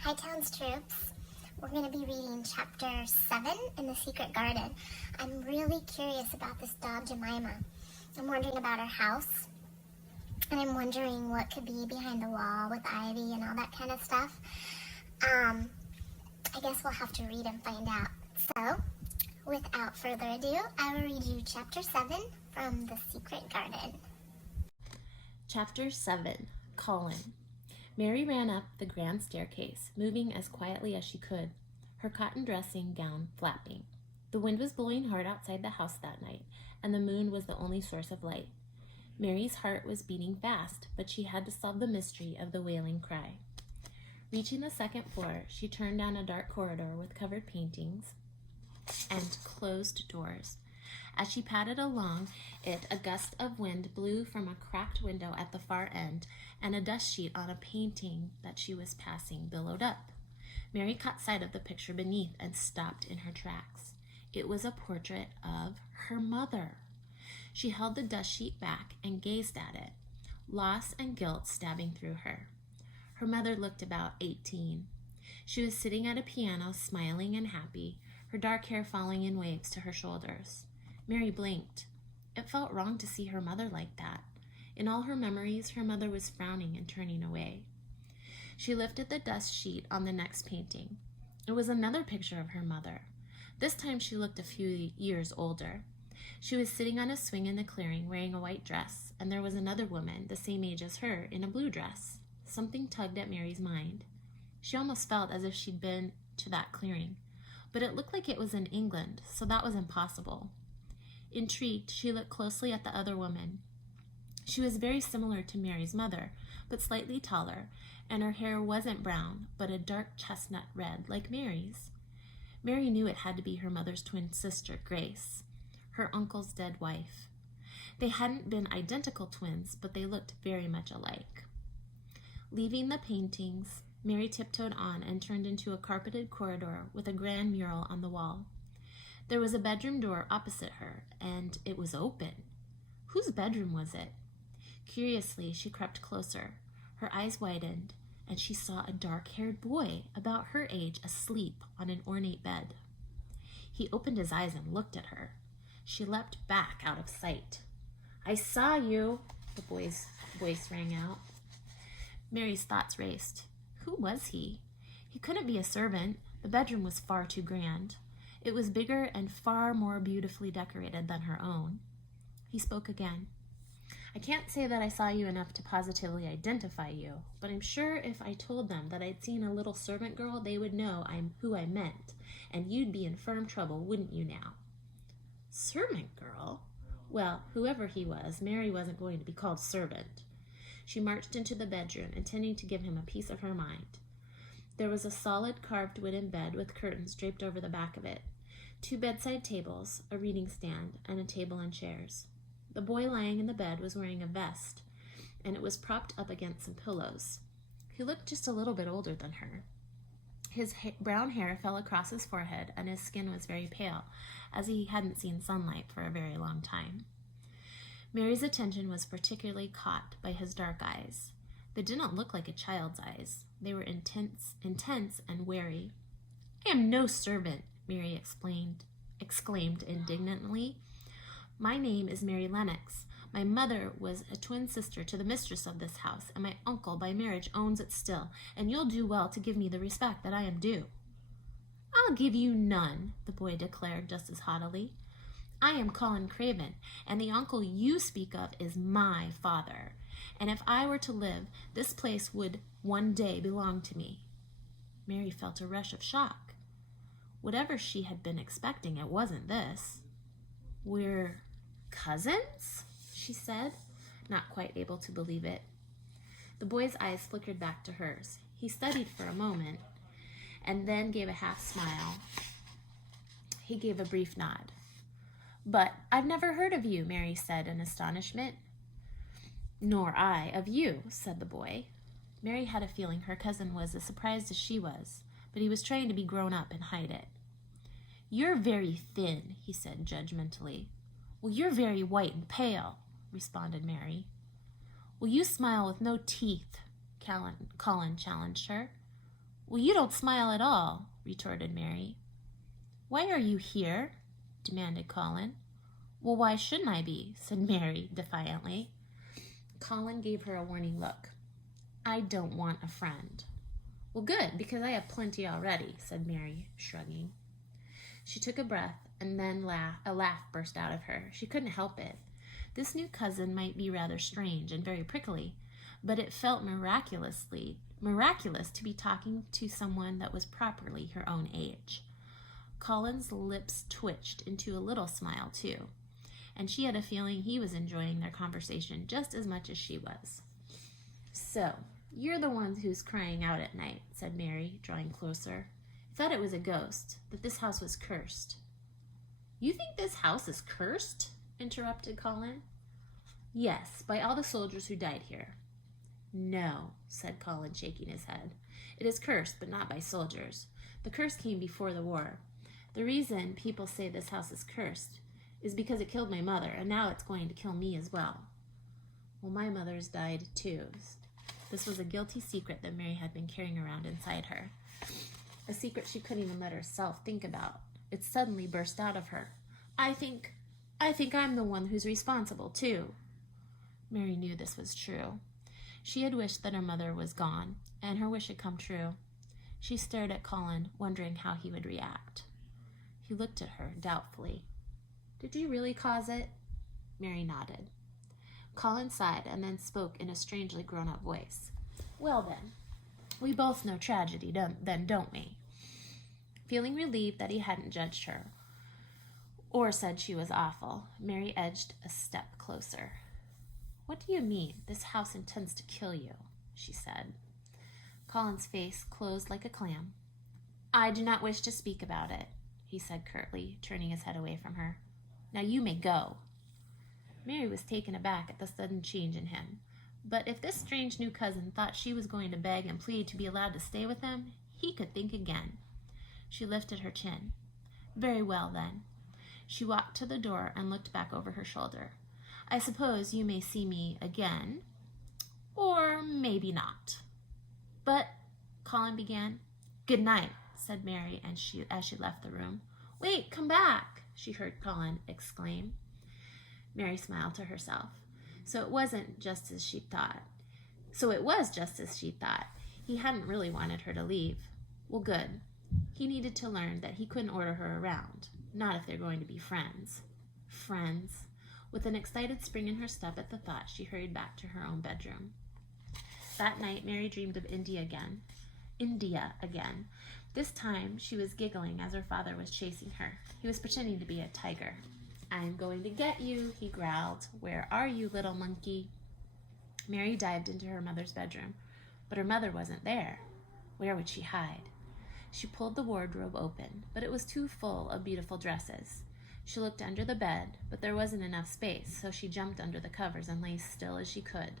Hi, Towns Troops. We're going to be reading Chapter 7 in The Secret Garden. I'm really curious about this dog, Jemima. I'm wondering about her house, and I'm wondering what could be behind the wall with ivy and all that kind of stuff. I guess we'll have to read and find out. So, without further ado, I will read you Chapter 7 from The Secret Garden. Chapter 7, Colin. Mary ran up the grand staircase, moving as quietly as she could, her cotton dressing gown flapping. The wind was blowing hard outside the house that night, and the moon was the only source of light. Mary's heart was beating fast, but she had to solve the mystery of the wailing cry. Reaching the second floor, she turned down a dark corridor with covered paintings and closed doors. As she padded along it, a gust of wind blew from a cracked window at the far end, and a dust sheet on a painting that she was passing billowed up. Mary caught sight of the picture beneath and stopped in her tracks. It was a portrait of her mother. She held the dust sheet back and gazed at it, loss and guilt stabbing through her. Her mother looked about 18. She was sitting at a piano, smiling and happy, her dark hair falling in waves to her shoulders. Mary blinked. It felt wrong to see her mother like that. In all her memories, her mother was frowning and turning away. She lifted the dust sheet on the next painting. It was another picture of her mother. This time she looked a few years older. She was sitting on a swing in the clearing, wearing a white dress, and there was another woman, the same age as her, in a blue dress. Something tugged at Mary's mind. She almost felt as if she'd been to that clearing, but it looked like it was in England, so that was impossible. Intrigued, she looked closely at the other woman. She was very similar to Mary's mother, but slightly taller, and her hair wasn't brown, but a dark chestnut red, like Mary's. Mary knew it had to be her mother's twin sister, Grace, her uncle's dead wife. They hadn't been identical twins, but they looked very much alike. Leaving the paintings, Mary tiptoed on and turned into a carpeted corridor with a grand mural on the wall. There was a bedroom door opposite her, and it was open. Whose bedroom was it? Curiously, she crept closer. Her eyes widened, and she saw a dark-haired boy about her age asleep on an ornate bed. He opened his eyes and looked at her. She leapt back out of sight. "I saw you," the boy's voice rang out. Mary's thoughts raced. Who was he? He couldn't be a servant. The bedroom was far too grand. It was bigger and far more beautifully decorated than her own. He spoke again. "I can't say that I saw you enough to positively identify you, but I'm sure if I told them that I'd seen a little servant girl, they would know who I meant, and you'd be in firm trouble, wouldn't you now?" Servant girl? Well, whoever he was, Mary wasn't going to be called servant. She marched into the bedroom, intending to give him a piece of her mind. There was a solid carved wooden bed with curtains draped over the back of it, 2 bedside tables, a reading stand, and a table and chairs. The boy lying in the bed was wearing a vest, and it was propped up against some pillows. He looked just a little bit older than her. His brown hair fell across his forehead, and his skin was very pale, as he hadn't seen sunlight for a very long time. Mary's attention was particularly caught by his dark eyes. They didn't look like a child's eyes. They were intense and wary. "I am no servant," Mary exclaimed indignantly. "My name is Mary Lennox. My mother was a twin sister to the mistress of this house, and my uncle by marriage owns it still, and you'll do well to give me the respect that I am due." "I'll give you none," the boy declared just as haughtily. "I am Colin Craven, and the uncle you speak of is my father, and if I were to live, this place would one day belong to me." Mary felt a rush of shock. Whatever she had been expecting, it wasn't this. "We're cousins?" she said, not quite able to believe it. The boy's eyes flickered back to hers. He studied for a moment, and then gave a half smile. He gave a brief nod. "But I've never heard of you," Mary said in astonishment. "Nor I of you," said the boy. Mary had a feeling her cousin was as surprised as she was, but he was trying to be grown up and hide it. "You're very thin," he said judgmentally. "Well, you're very white and pale," responded Mary. "Well, you smile with no teeth," Colin challenged her. Well, you don't smile at all, retorted Mary. Why are you here? Demanded Colin. Well, why shouldn't I be? Said Mary defiantly. Colin gave her a warning look. I don't want a friend. Well, good, because I have plenty already, said Mary, shrugging. She took a breath, and then a laugh burst out of her. She couldn't help it. This new cousin might be rather strange and very prickly, but it felt miraculous to be talking to someone that was properly her own age. Colin's lips twitched into a little smile, too, and she had a feeling he was enjoying their conversation just as much as she was. So, you're the one who's crying out at night, said Mary, drawing closer. I thought it was a ghost, that this house was cursed. You think this house is cursed? Interrupted Colin. Yes, by all the soldiers who died here. No, said Colin, shaking his head. It is cursed, but not by soldiers. The curse came before the war. The reason people say this house is cursed is because it killed my mother, and now it's going to kill me as well. Well, my mother's died too. This was a guilty secret that Mary had been carrying around inside her. A secret she couldn't even let herself think about. It suddenly burst out of her. I think I'm the one who's responsible, too. Mary knew this was true. She had wished that her mother was gone, and her wish had come true. She stared at Colin, wondering how he would react. He looked at her doubtfully. Did you really cause it? Mary nodded. Colin sighed and then spoke in a strangely grown-up voice. Well then, we both know tragedy, don't we? Feeling relieved that he hadn't judged her or said she was awful, Mary edged a step closer. What do you mean? This house intends to kill you, she said. Colin's face closed like a clam. I do not wish to speak about it, he said curtly, turning his head away from her. Now you may go. Mary was taken aback at the sudden change in him. But if this strange new cousin thought she was going to beg and plead to be allowed to stay with him, he could think again. She lifted her chin. Very well, then. She walked to the door and looked back over her shoulder. I suppose you may see me again, or maybe not. But, Colin began. Good night, said Mary as she left the room. Wait, come back, she heard Colin exclaim. Mary smiled to herself. So it was just as she thought. He hadn't really wanted her to leave. Well, good. He needed to learn that he couldn't order her around, not if they're going to be friends. Friends. With an excited spring in her step at the thought, she hurried back to her own bedroom. That night, Mary dreamed of India again. This time, she was giggling as her father was chasing her. He was pretending to be a tiger. I'm going to get you, he growled. Where are you, little monkey? Mary dived into her mother's bedroom, but her mother wasn't there. Where would she hide? She pulled the wardrobe open, but it was too full of beautiful dresses. She looked under the bed, but there wasn't enough space, so she jumped under the covers and lay still as she could.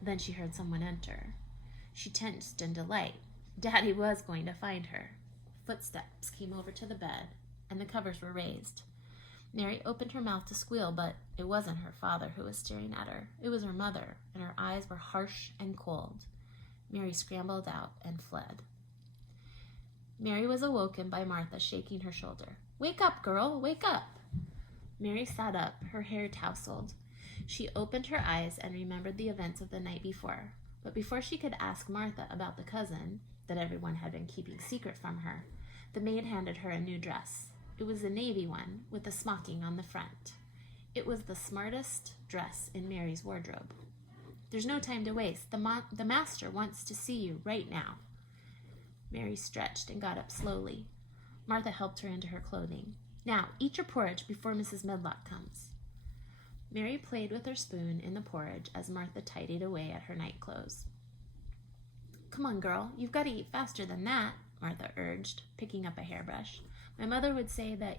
Then she heard someone enter. She tensed in delight. Daddy was going to find her. Footsteps came over to the bed, and the covers were raised. Mary opened her mouth to squeal, but it wasn't her father who was staring at her. It was her mother, and her eyes were harsh and cold. Mary scrambled out and fled. Mary was awoken by Martha shaking her shoulder. Wake up, girl, wake up! Mary sat up, her hair tousled. She opened her eyes and remembered the events of the night before. But before she could ask Martha about the cousin that everyone had been keeping secret from her, the maid handed her a new dress. It was a navy one with a smocking on the front. It was the smartest dress in Mary's wardrobe. There's no time to waste. The master wants to see you right now. Mary stretched and got up slowly. Martha helped her into her clothing. Now, eat your porridge before Mrs. Medlock comes. Mary played with her spoon in the porridge as Martha tidied away at her night clothes. Come on, girl, you've got to eat faster than that, Martha urged, picking up a hairbrush. My mother would say that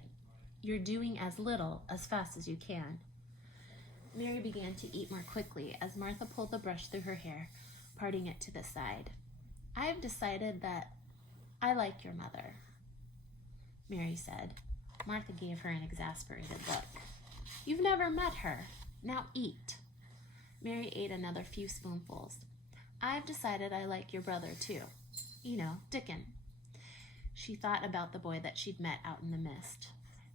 you're doing as little as fast as you can. Mary began to eat more quickly as Martha pulled the brush through her hair, parting it to the side. I've decided that I like your mother, Mary said. Martha gave her an exasperated look. You've never met her. Now eat. Mary ate another few spoonfuls. I've decided I like your brother too. Dickon. She thought about the boy that she'd met out in the mist.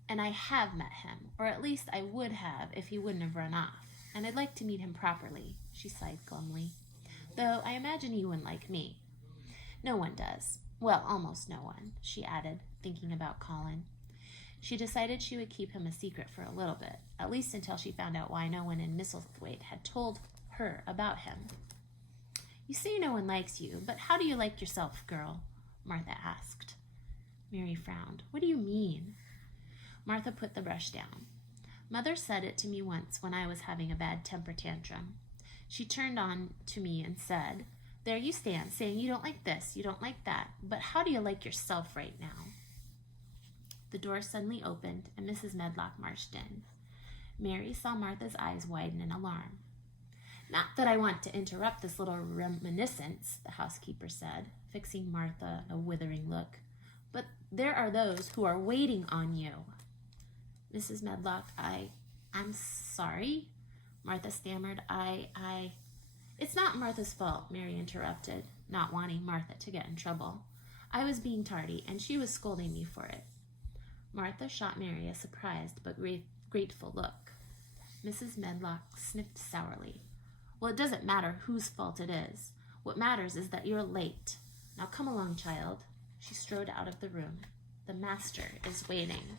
And I have met him, or at least I would have if he wouldn't have run off. And I'd like to meet him properly, she sighed glumly. Though I imagine he wouldn't like me. No one does. Well, almost no one, she added, thinking about Colin. She decided she would keep him a secret for a little bit, at least until she found out why no one in Misselthwaite had told her about him. You say no one likes you, but how do you like yourself, girl? Martha asked. Mary frowned. What do you mean? Martha put the brush down. Mother said it to me once when I was having a bad temper tantrum. She turned on to me and said, There you stand, saying you don't like this, you don't like that, but how do you like yourself right now? The door suddenly opened, and Mrs. Medlock marched in. Mary saw Martha's eyes widen in alarm. Not that I want to interrupt this little reminiscence, the housekeeper said, fixing Martha a withering look, but there are those who are waiting on you. Mrs. Medlock, I'm sorry, Martha stammered. It's not Martha's fault, Mary interrupted, not wanting Martha to get in trouble. I was being tardy, and she was scolding me for it. Martha shot Mary a surprised but grateful look. Mrs. Medlock sniffed sourly. Well, it doesn't matter whose fault it is. What matters is that you're late. Now come along, child. She strode out of the room. The master is waiting.